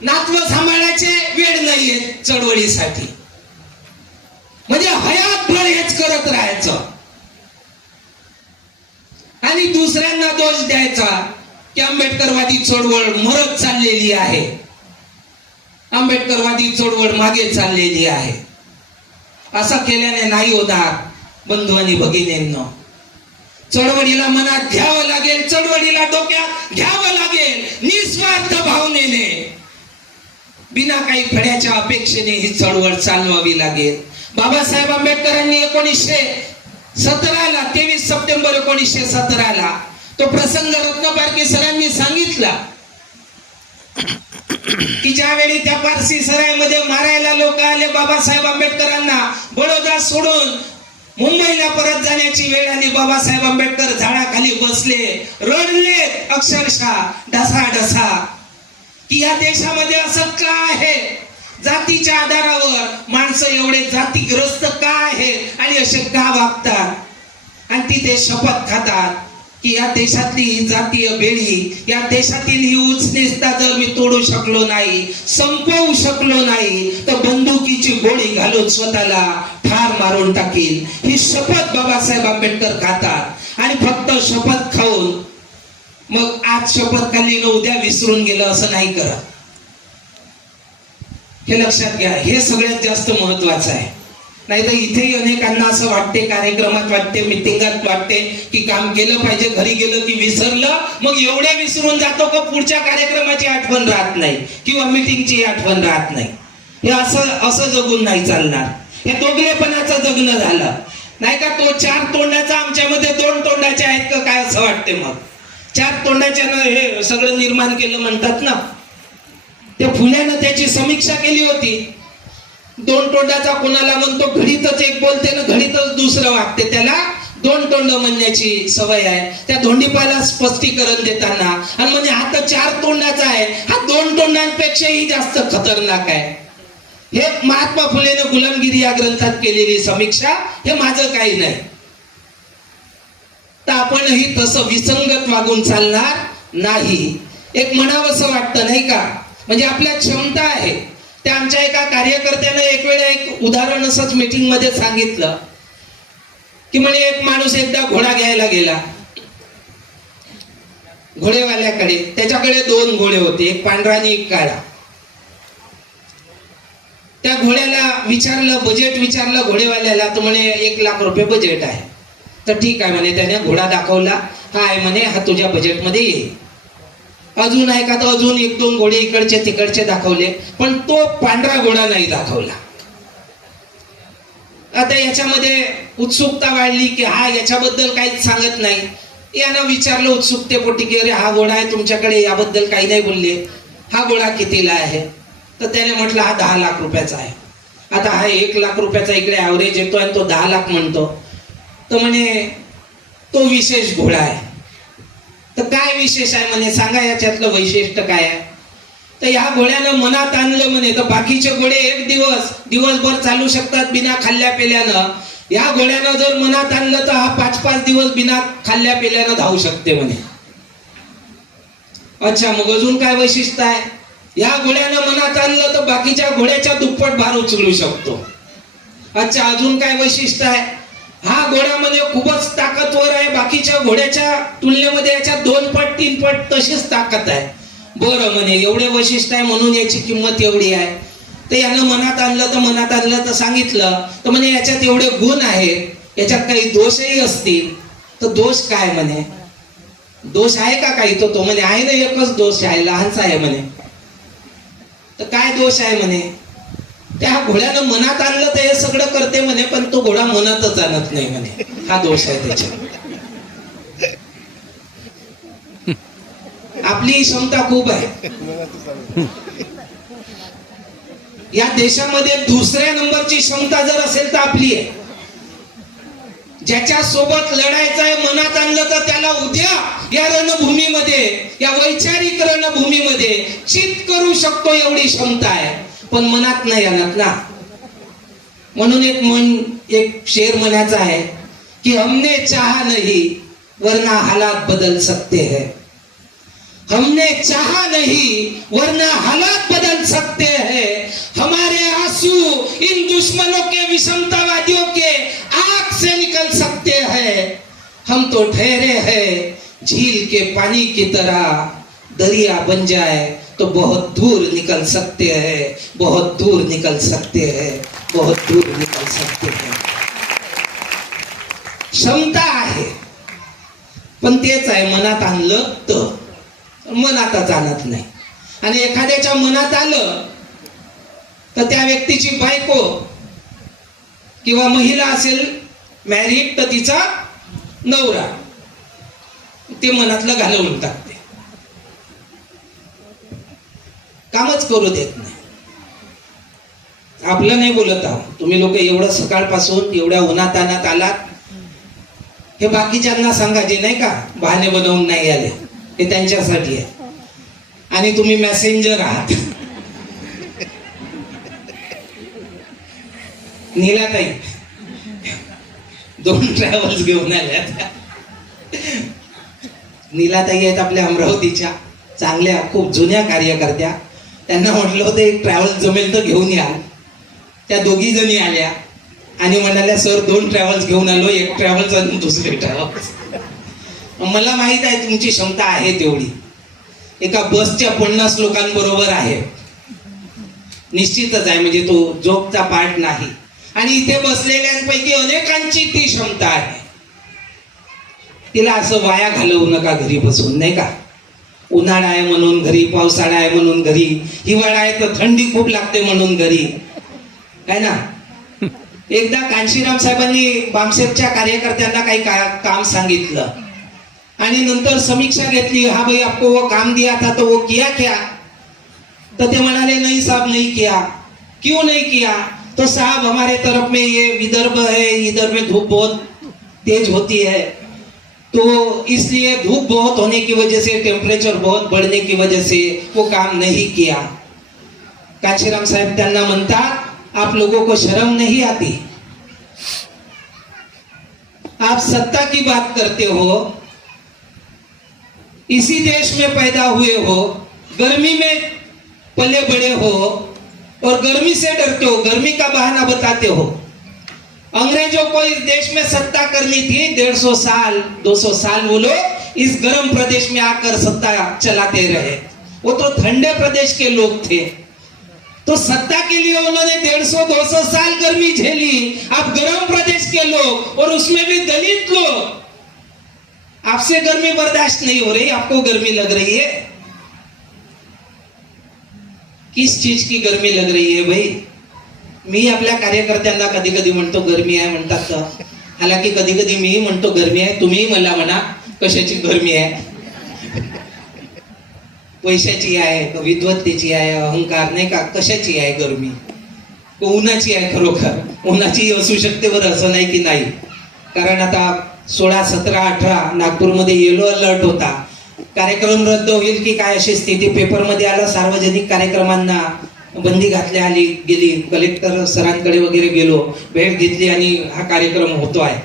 नातवं सांभाळायचे, वेळ नाहीये चळवळीसाठी। म्हणजे हयातभर हेच करत राहायचं आणि दुसऱ्यांना दोष द्यायचा की आंबेडकरवादी चळवळ मरत चाललेली आहे, आंबेडकरवादी चळवळ मागे चाललेली आहे। असं केल्याने नाही होणार बंधू आणि भगिनींनो। चळवळीला मनात घ्यावं लागेल, चळवळीला डोक्यात घ्यावं लागेल, निस्वार्थ भावनेने, बिना काही फळ्याच्या अपेक्षेने ही चळवळ चालवावी लागेल। बाबासाहेब आंबेडकरांनी 1917ला 23 सप्टेंबर 1917ला तो प्रसंग रत्नपारखी सरांनी सांगितला की ज्यावेळी त्या पारसी सरायमध्ये मारायला लोक आले बाबासाहेब आंबेडकरांना, बडोदा सोडून मुंबईला परत जाण्याची वेळ आली, बाबासाहेब आंबेडकर झाडाखाली बसले, रडले अक्षरशः ढसाढसा की या देशामध्ये असं का आहे, जातीच्या आधारावर माणसं एवढे जातीग्रस्त का आहेत आणि असे का वागतात। आणि ती ते शपथ खातात की या देशातली ही जातीय बेडी, या देशातील ही उचनिस्ता जर मी तोडू शकलो नाही, संपवू शकलो नाही, तर बंदुकीची गोळी घालून स्वतःला ठार मारून टाकील, ही शपथ बाबासाहेब आंबेडकर खातात। आणि फक्त शपथ खाऊन मग आज शपथ खाल्ली उद्या विसरून गेलं असं नाही करत, हे लक्षात घ्या। हे सगळ्यात जास्त महत्वाचं आहे। नाहीतर इथेही अनेकांना असं वाटते, कार्यक्रमात वाटते, मिटिंगात वाटते की काम केलं पाहिजे, घरी गेलं की विसरलं, मग एवढे विसरून जातो का पुढच्या कार्यक्रमाची आठवण राहत नाही किंवा मिटिंगची आठवण राहत नाही। हे असं जगून नाही चालणार, हे दोघलेपणाचं जगणं झालं नाही का। तो 4 तोंडाचा आमच्यामध्ये 2 तोंडाचे आहेत का काय असं वाटते। मग चार तोंडाच्यानं हे सगळं निर्माण केलं म्हणतात ना. त्या फुल्यानं त्याची समीक्षा केली होती. दोन तोंडाचा कोणाला म्हणतो, घडीतच एक बोलते ना घडीतच दुसरं वागते, त्याला दोन तोंड म्हणण्याची सवय आहे. त्या धोंडीपाला स्पष्टीकरण देताना आणि म्हणजे हा तर चार तोंडाचा आहे, हा दोन तोंडांपेक्षाही जास्त खतरनाक आहे. हे महात्मा फुलेने गुलामगिरी या ग्रंथात केलेली समीक्षा, हे माझं काही नाही. तर आपणही तसं विसंगत वागून चालणार नाही. एक म्हणावंसं वाटतं नाही का, म्हणजे आपल्या क्षमता आहे. त्या आमच्या एका कार्यकर्त्यानं एक वेळा एक उदाहरण असंच मीटिंग मध्ये सांगितलं की म्हणे एक माणूस एकदा घोडा घ्यायला गेला घोडेवाल्याकडे. त्याच्याकडे दोन घोडे होते, एक पांढरा आणि एक काळा. त्या घोड्याला विचारलं, बजेट विचारलं घोडेवाल्याला, तर म्हणे 1 लाख रुपये बजेट आहे. तर ठीक आहे म्हणे, त्याने घोडा दाखवला. हा आहे म्हणे, हा तुझ्या बजेटमध्ये येईल. अजून आहे का, तर अजून 1-2 घोडे इकडचे तिकडचे दाखवले, पण तो पांढरा घोडा नाही दाखवला. आता याच्यामध्ये उत्सुकता वाढली की हा याच्याबद्दल काहीच सांगत नाही. यानं विचारलं उत्सुकतेपोटी की अरे हा घोडा आहे तुमच्याकडे, याबद्दल काही नाही बोलले, हा घोडा कितीला आहे? तर त्याने म्हटलं हा 10 लाख रुपयाचा आहे. आता हा 1 लाख रुपयाचा इकडे ॲव्हरेज येतो आणि तो 10 लाख म्हणतो. तर म्हणे तो विशेष घोडा आहे. तर काय विशेष आहे म्हणे, सांगा याच्यातलं वैशिष्ट्य काय आहे? तर या घोड्यानं मनात आणलं म्हणे, तर बाकीचे घोडे एक दिवसभर चालू शकतात बिना खाल्ल्या पेल्यानं. या घोड्यानं जर मनात आणलं तर हा 5-5 दिवस बिना खाल्ल्या पेल्यानं धावू शकते म्हणे. अच्छा, मग अजून काय वैशिष्ट्य आहे? या घोड्यानं मनात आणलं तर बाकीच्या घोड्याच्या दुप्पट भार उचलू शकतो. अच्छा, अजून काय वैशिष्ट्य आहे? हा घोडा म्हणजे खूपच ताकदवर आहे, बाकीच्या घोड्याच्या तुलनेमध्ये याच्या 2 पट 3 पट तशीच ताकद आहे. बरं म्हणे, एवढे वैशिष्ट्य आहे म्हणून याची किंमत एवढी आहे. तर यानं मनात आणलं तर सांगितलं. तर म्हणे याच्यात एवढे गुण आहेत, याच्यात काही दोषही असतील. तर दोष काय म्हणे, दोष आहे का काही? तो म्हणे आहे ना, एकच दोष आहे, लहानसा आहे म्हणे. तर काय दोष आहे म्हणे? त्या घोड्यानं मनात आणलं तर हे सगळं करते म्हणे, पण तो घोडा मनातच आणत नाही म्हणे. हा दोष आहे त्याच्यात. आपली क्षमता खूप आहे. या देशामध्ये दुसऱ्या नंबरची क्षमता जर असेल तर आपली आहे. ज्याच्या सोबत लढायचं आहे मनात आणलं तर त्याला उद्या या रणभूमीमध्ये, या वैचारिक रणभूमीमध्ये चित करू शकतो एवढी क्षमता आहे. पण मनात नाही आणत ना. म्हणून एक शेर म्हणायचा आहे की हमने चाहा नहीं वरना हालात बदल सकते हैं. हमने चाहा नहीं वरना हालात बदल सकते हैं. हमारे आंसू इन दुश्मनों के, विषमतावादियों के आंख से निकल सकते हैं. हम तो ठहरे हैं झील के पानी की तरह, दरिया बन जाए तो बहुत दूर निकल सकते हैं, बहुत दूर निकल सकते हैं, बहुत दूर निकल सकते हैं. क्षमता आहे, पण तेच आहे मनात आणलं तर. मनातच आणत नाही. आणि एखाद्याच्या मनात आलं तर त्या व्यक्तीची बायको किंवा महिला असेल मॅरिड, तर तिचा नवरा ते मनातलं घालवून टाकते, कामच करू देत नाही. आपलं नाही बोलत आहोत. तुम्ही लोक एवढं सकाळपासून एवढ्या उन्हातानात आलात, हे बाकीच्यांना सांगा जे नाही का बहाणे बनवून नाही आले, हे त्यांच्यासाठी आहे. आणि तुम्ही मॅसेंजर आहात. नीलाताई 2 ट्रॅव्हल्स घेऊन आल्या. नीलाताई आहेत आपल्या अमरावतीच्या, चांगल्या खूप जुन्या कार्यकर्त्या. त्यांना म्हटलं होतं एक ट्रॅव्हल जमेल तर घेऊन या. त्या 2 जणी आल्या आणि म्हणाल्या सर 2 ट्रॅव्हल्स घेऊन आलो, एक ट्रॅव्हल्स आणि दुसरे ट्रॅव्हल्स. मला माहित आहे तुमची क्षमता आहे तेवढी. एका बसच्या 50 लोकांबरोबर आहे, निश्चितच आहे, म्हणजे तो जोकचा पार्ट नाही. आणि इथे बसलेल्यांपैकी अनेकांची ती क्षमता आहे. तिला असं वाया घालवू नका घरी बसून, नाही का. उन्हाळा आहे म्हणून घरी, पावसाळा आहे म्हणून घरी, हिवाळा आहे तर थंडी खूप लागते म्हणून घरी, है ना. एकदा कांशीराम साहेबांनी बामसेपच्या कार्यकर्त्यांना काही काम सांगितलं आणि नंतर समीक्षा घेतली, हा भाई आपको वो काम दिया था तो वो किया क्या? तो ते म्हणाले नहीं साहब नहीं किया. क्यों नहीं किया? तो साहब हमारे तरफ में ये विदर्भ है, इधर में धूप बहुत तेज होती है, तो इसलिए धूप बहुत होने की वजह से, टेम्परेचर बहुत बढ़ने की वजह से वो काम नहीं किया. कांशीराम साहेब त्यांना म्हणतात, आप लोगों को शर्म नहीं आती? आप सत्ता की बात करते हो, इसी देश में पैदा हुए हो, गर्मी में पले बड़े हो और गर्मी से डरते हो, गर्मी का बहाना बताते हो. अंग्रेजों को इस देश में सत्ता करनी थी, 150 साल 200 साल वो लोग इस गर्म प्रदेश में आकर सत्ता चलाते रहे. वो तो ठंडे प्रदेश के लोग थे, तो सत्ता के लिए उन्होंने 150-200 साल गर्मी झेली. आप गर्म प्रदेश के लोग और उसमें भी दलित लोग, आपसे गर्मी बर्दाश्त नहीं हो रही, आपको गर्मी लग रही है. किस चीज की गर्मी लग रही है भाई? मी आपल्या कार्यकर्त्यांना कधी कधी म्हणतो गरमी आहे म्हणतात तर, हालाकी कधी कधी मीही म्हणतो गरमी आहे. तुम्ही मला म्हणा कशाची गरमी आहे? पैशाची आहे, विद्वत्तेची आहे, अहंकार नाही का, कशाची आहे गरमी? उन्हाची आहे. खरोखर उन्हाची असू शकते बरं, असं नाही की नाही. कारण आता 16, 17, 18 नागपूरमध्ये येलो अलर्ट होता. कार्यक्रम रद्द होईल की काय अशी स्थिती पेपरमध्ये आला. सार्वजनिक कार्यक्रमांना बंदी घातल्या आली गेली. कलेक्टर सरांकडे वगैरे गेलो, भेट घेतली आणि हा कार्यक्रम होतो आहे.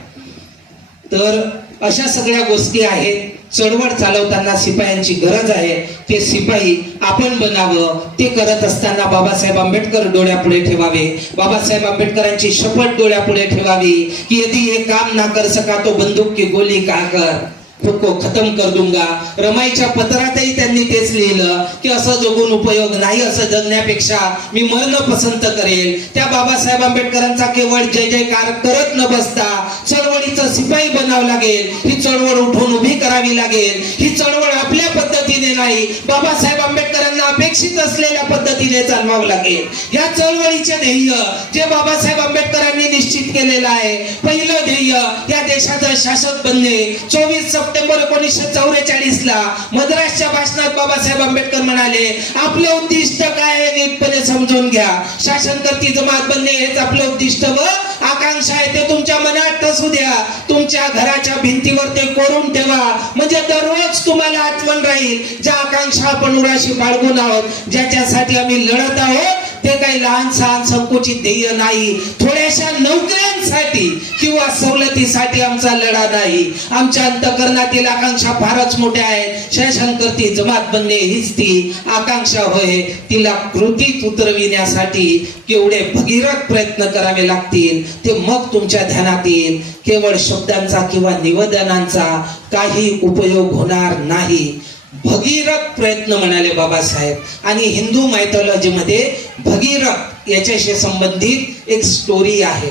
तर अशा सगळ्या गोष्टी आहेत. चळवळ चालवताना शिपायांची गरज आहे. ते शिपाई आपण बनावं. ते करत असताना बाबासाहेब आंबेडकर डोळ्यापुढे ठेवावे. बाबासाहेब आंबेडकरांची शपथ डोळ्यापुढे ठेवावी की यदि ये काम ना कर सका तो बंदूक की गोली खाकर खुद को खतम कर दूंगा. रमाईच्या पत्रातही त्यांनी तेच लिहिलं की असं जगून उपयोग नाही, असं जगण्यापेक्षा मी मरण पसंत करेल. त्या बाबासाहेब आंबेडकरांचा केवळ जय जयकार करत न बसता चळवळीचं शिपाई बनावं लागेल. ही चळवळ उठून उभी करावी लागेल. ही चळवळ आपल्या पद्धतीने नाही, बाबासाहेब आंबेडकरांना अपेक्षित असलेल्या पद्धतीने चालवावं लागेल. या चळवळीचे ध्येय जे बाबासाहेब आंबेडकरांनी निश्चित केलेलं आहे, पहिलं ध्येय या देशाचं शासक बनणे. 24 सप्टेंबर 1944 ला मद्रासच्या भाषणात बाबासाहेब आंबेडकर म्हणाले, आपलं उद्दिष्ट काय आहे नीटपणे समजून घ्या. शासनकर्ती जमात बनणे हेच आपलं उद्दिष्ट व आकांक्षा आहे. ते तुमच्या मनात असू द्या, तुमच्या घराच्या भिंतीवर ते कोरून ठेवा, म्हणजे दररोज तुम्हाला आठवण राहील ज्या आकांक्षा आपण उराशी बाळगून आहोत, ज्याच्यासाठी आम्ही लढत आहोत, ते काही लहान सहान संकुचित ध्येय नाही. थोड्याशा नोकऱ्यांसाठी किंवा सवलतीसाठी आमचा लढा नाही. आमच्या अंतःकरणातील आकांक्षा फारच मोठ्या आहेत. शासनकर्ती जमात बनणे हीच ती आकांक्षा होय. तिला कृतीत उतरविण्यासाठी केवढे भगीरथ प्रयत्न करावे लागतील ते मग तुमच्या ध्यानात येईल. केवळ शब्दांचा किंवा निवेदनांचा काही उपयोग होणार नाही. भगीरथ प्रयत्न म्हणाले बाबासाहेब. आणि हिंदू मायथॉलॉजी मध्ये भगीरथ याच्याशी संबंधित एक स्टोरी आहे.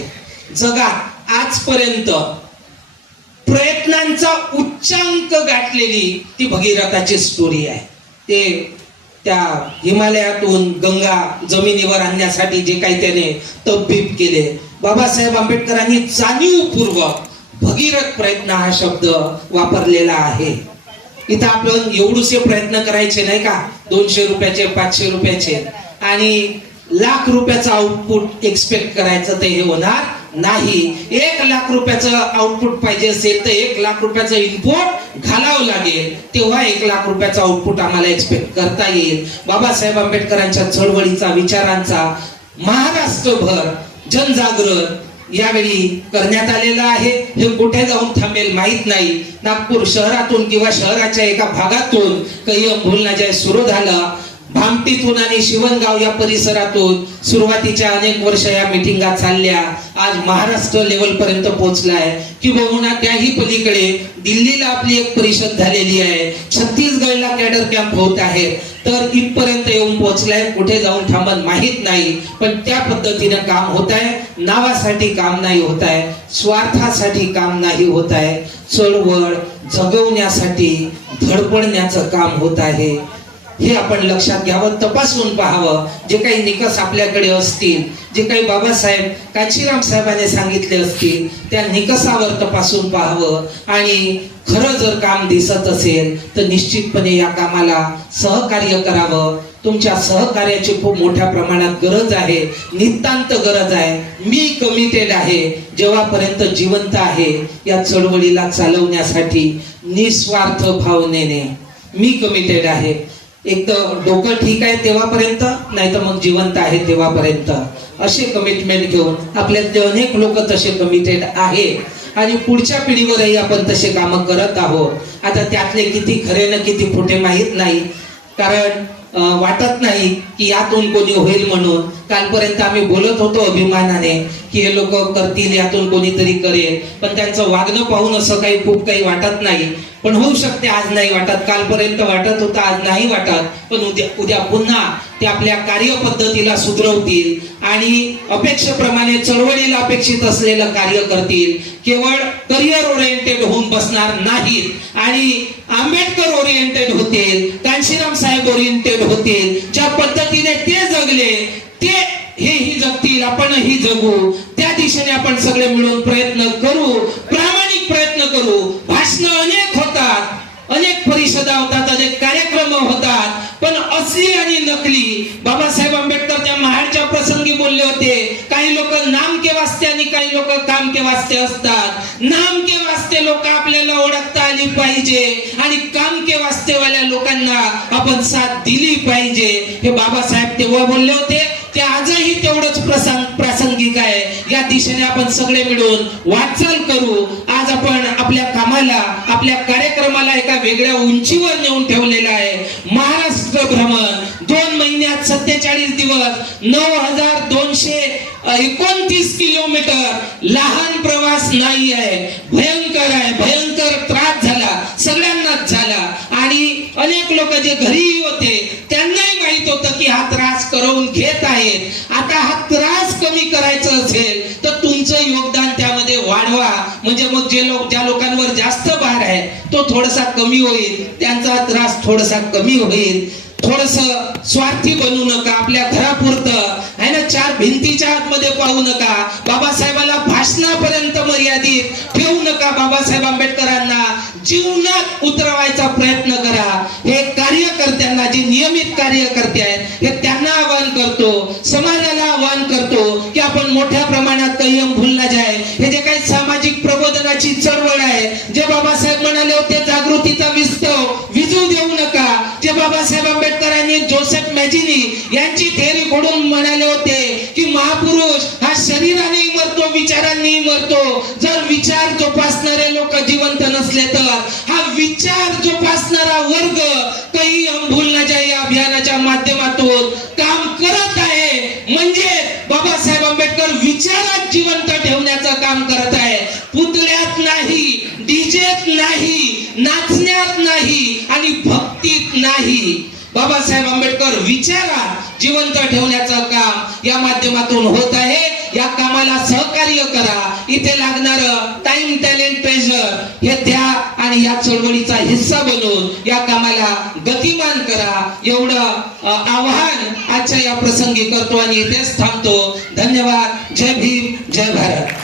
जगात आजपर्यंत प्रयत्नांचा उच्चांक गाठलेली ती भगीरथाची स्टोरी आहे. ते त्या हिमालयातून गंगा जमिनीवर आणण्यासाठी जे काही त्याने तब्बीब केले, बाबासाहेब आंबेडकरांनी जाणीवपूर्वक भगीरथ प्रयत्न हा शब्द वापरलेला आहे. इथं आपण एवढूसे प्रयत्न करायचे नाही का, 200 रुपयाचे 500 रुपयाचे आणि लाख रुपयाचं आउटपुट एक्सपेक्ट करायचं, ते हे होणार नाही. 1 लाख रुपयाचं आउटपुट पाहिजे असेल तर 1 लाख रुपयाचं इनपुट घालावं लागेल, तेव्हा 1 लाख रुपयाचं आउटपुट आम्हाला एक्सपेक्ट करता येईल. बाबासाहेब आंबेडकरांच्या चळवळीचा, विचारांचा महाराष्ट्रभर जनजागरण यावेळी करण्यात आलेलं आहे. हे कुठे जाऊन थांबेल माहित नाही. नागपूर शहरातून किंवा शहराच्या एका भागातून काही बोलण्याचे सुरू झालं. भामटीतून आणि शिवणगाव या परिसरातून सुरुवातीच्या अनेक वर्ष या मिटिंगा चालल्या. आज महाराष्ट्र लेवल पर्यंत पोहोचलाय की बहुना त्याही पलीकडे दिल्लीला आपली एक परिषद झालेली आहे. छत्तीसगडला कॅडर कॅम्प होत आहे. तर इथपर्यंत येऊन पोहोचलाय. कुठे जाऊन थांबत माहित नाही, पण त्या पद्धतीने काम होत आहे. नावासाठी काम नाही होत आहे, स्वार्थासाठी काम नाही होत आहे. चळवळ जगवण्यासाठी धडपडण्याचं काम होत आहे. हे आपण लक्षात घ्यावं, तपासून पाहावं. जे काही निकष आपल्याकडे असतील, जे काही बाबासाहेब कांशीराम साहेबांनी सांगितले असतील, त्या निकषावर तपासून पाहावं. आणि खरं जर काम दिसत असेल तर निश्चितपणे या कामाला सहकार्य करावं. तुमच्या सहकार्याची खूप मोठ्या प्रमाणात गरज आहे, नितांत गरज आहे. मी कमिटेड आहे, जेव्हापर्यंत जिवंत आहे या चळवळीला चालवण्यासाठी निस्वार्थ भावनेने मी कमिटेड आहे. एक तर डोकं ठीक आहे तेव्हापर्यंत, नाही तर मग जिवंत आहे तेव्हापर्यंत, असे कमिटमेंट घेऊन आपल्यातले अनेक लोक तसे कमिटेड आहे आणि पुढच्या पिढीवरही आपण तसे काम करत आहोत. आता त्यातले किती खरे ना किती खोटे माहीत नाही, कारण वाटत नाही की यातून कोणी होईल म्हणून. कालपर्यंत आम्ही बोलत होतो अभिमानाने की हे लोक करतील, यातून कोणीतरी करेल, पण त्यांचं वागणं पाहून असं काही खूप काही वाटत नाही. पण होऊ शकते आज नाही वाटत, कालपर्यंत वाटत होतं, आज नाही वाटत. पण उद्या पुन्हा ते आपल्या कार्यपद्धतीला सुधरवतील आणि अपेक्षेप्रमाणे चळवळीला अपेक्षित असलेलं कार्य करतील. केवळ करिअर ओरिएंटेड होऊन बसणार नाहीत आणि आंबेडकर ओरिएंटेड होतील, कांशीराम साहेब ओरिएंटेड होतील. ज्या पद्धतीने ते जगले ते हेही जगतील, आपणही जगू. त्या दिशेने आपण सगळे मिळून प्रयत्न करू, प्रामाणिक प्रयत्न करू. भाषणं अनेक होतात, अनेक परिषदा होतात, अनेक कार्यक्रम होतात, पण असली आणि नकली. बाबासाहेब आंबेडकर त्या महाडच्या प्रसंगी बोलले होते, काही लोक नाम के वास्ते आणि काही लोक काम के वास्ते असतात. नाम के वास्ते लोक आपल्याला ओळखता आली पाहिजे आणि काम के वास्तेवाल्या लोकांना आपण साथ दिली पाहिजे. हे बाबासाहेब तेव्हा बोलले होते, ते आजही तेवढंच प्रासंगिक आहे. या दिशेने आपण सगळे मिळून वाटचाल करू. आज आपण आपल्या कामाला, आपल्या कार्यक्रमाला एका वेगळ्या उंचीवर नेऊन ठेवलेला आहे. महाराष्ट्र भ्रमण 2 महिन्यात 47 दिवस 9229 किलोमीटर. लहान प्रवास नाही आहे, भयंकर आहे, भयंकर त्रास झाला, सगळ्यांनाच झाला. आणि अनेक लोक जे घरीही होते त्यांनाही माहित होतं की हा त्रास करवून घेत आहेत. आता हा त्रास कमी करायचा असेल तर तुमचं योगदान त्यामध्ये वाढवा. म्हणजे मग ज्या लोकांवर जास्त भार आहे तो थोडासा कमी होईल, त्यांचा त्रास थोडासा कमी होईल. थोडस स्वार्थी बनू नका, आपल्या घरापुरतं आहे ना, 4 भिंतीच्या आतमध्ये पाहू नका. बाबासाहेबाला भाषणापर्यंत मर्यादित ठेवू नका. बाबासाहेब आंबेडकरांना जीवनात उतरवायचा प्रयत्न करा. हे कार्यकर्त्यांना, जे नियमित कार्यकर्ते आहेत, हे त्यांना आवाहन करतो, समाजाला आवाहन करतो की आपण मोठ्या प्रमाणात कहियम भूलना जाय. हे जे काही सामाजिक प्रबोधनाची चळवळ आहे, जे बाबासाहेब म्हणाले होते जागृतीचा विस्तव विजू देऊ नका, जे बाबासाहेब आंबेडकरांनी जोसेफ मॅजिनी यांची थेअरी घडून म्हणाले होते की महापुरुष हा शरीरानेही मरतो, विचारांनीही मरतो. जर विचार जोपासणारे लोक जिवंत नसले तर हा विचार जोपासणारा वर्ग काही हम भूल न जाए या अभियानाच्या माध्यमातून काम करत आहे. म्हणजे बाबासाहेब आंबेडकर विचारात जिवंत ठेवण्याचं काम करत आहे. पुतळ्यात नाही, डीजेत नाही, नाचण्यात नाही आणि भक्तीत नाही. बाबासाहेब आंबेडकर विचारात जिवंत ठेवण्याचं काम या माध्यमातून होत आहे. या कामाला सहकार्य करा. इथे लागणारं टाइम, टॅलेंट, ट्रेजर हे द्या आणि या चळवळीचा हिस्सा बनून या कामाला गतिमान करा. एवढं आवाहन आजच्या या प्रसंगी करतो आणि इथेच थांबतो. धन्यवाद. जय भीम, जय भारत.